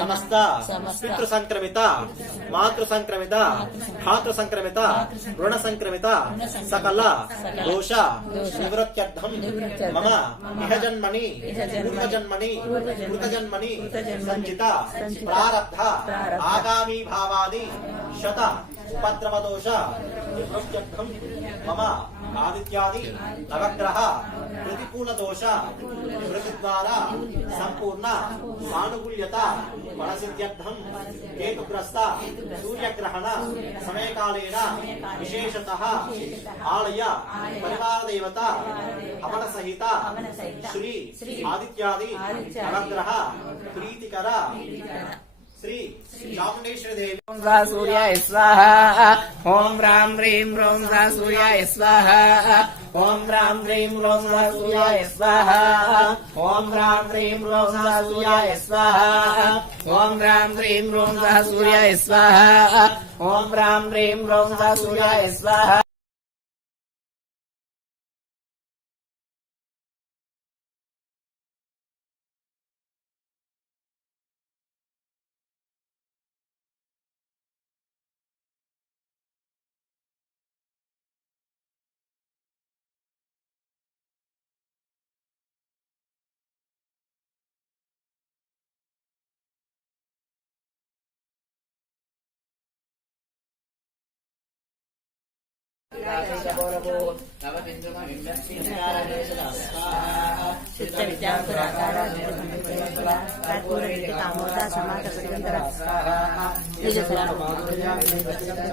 సమస్త పితృ సంక్రమిత మాతృ సంక్రమిత భ్రాతృ సంక్రమిత రుణ సంక్రమిత సకల దోష నివృత్త్యర్థం. మమ ఇహ జన్మని పూర్వ జన్మని కృత జన్మని సంచిత ప్రారబ్ధ ఆగామి భావాది శత ఉపద్రవ దోష నివృత్త్యర్థం. మమ ఆదిత్యాది నవగ్రహ प्रतिकूल दोष निवृत्ति द्वारा संपूर्ण सानुकूल्यता बलसिद्यर्थम हेतुग्रस्त सूर्य ग्रहण समय कालेन विशेषत आलय परिवार देवता सहित श्री आदित्यादि नवग्रह ఓం రా సూర్యాయ స్వాహ. ఓం రాం హ్రీం రోం రా సూర్యాయ స్వాహ. ఓం రాం హ్రీం రోం రా సూర్యాయ స్వాహ. ఓం రాం హ్రీం రోం రా సూర్యాయ స్వాహ. ఓం రాం హ్రీం రోం రా సూర్యాయ స్వాహ. ఓం రాం హ్రీం రోం రా సూర్యాయ స్వాహ. కర్పూర నీటి కామోద సమాత సుగంధర నిజ పూర్ణమద పూర్ణమిద పూర్ణాత్ పూర్ణమదశ్చతే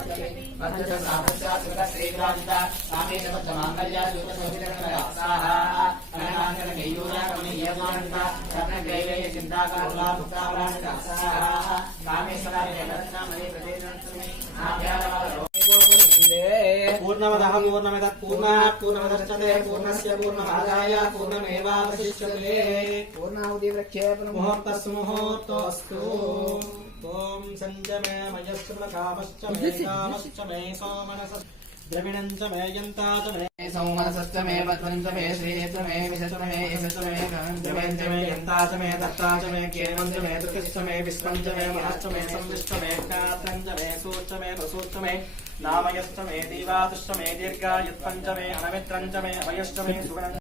పూర్ణస్య पूर्णमदः पूर्णमिदः पूर्णाः पूर्णमदश्चते पूर्णस्य पूर्णमादाय पूर्णमेवावशिष्यते। पूर्णावधिवृक्षेपणमुहूर्तस्मुहूर्तोऽस्तु ॐ सञ्जमे मयश्च कामश्च मे कामश्च मे सोमनस మే యంతా చ మే సౌమనసశ్చ మే ద్రవిణం చ మే యంతా చ మే దత్తా చ మే కేవం చ మే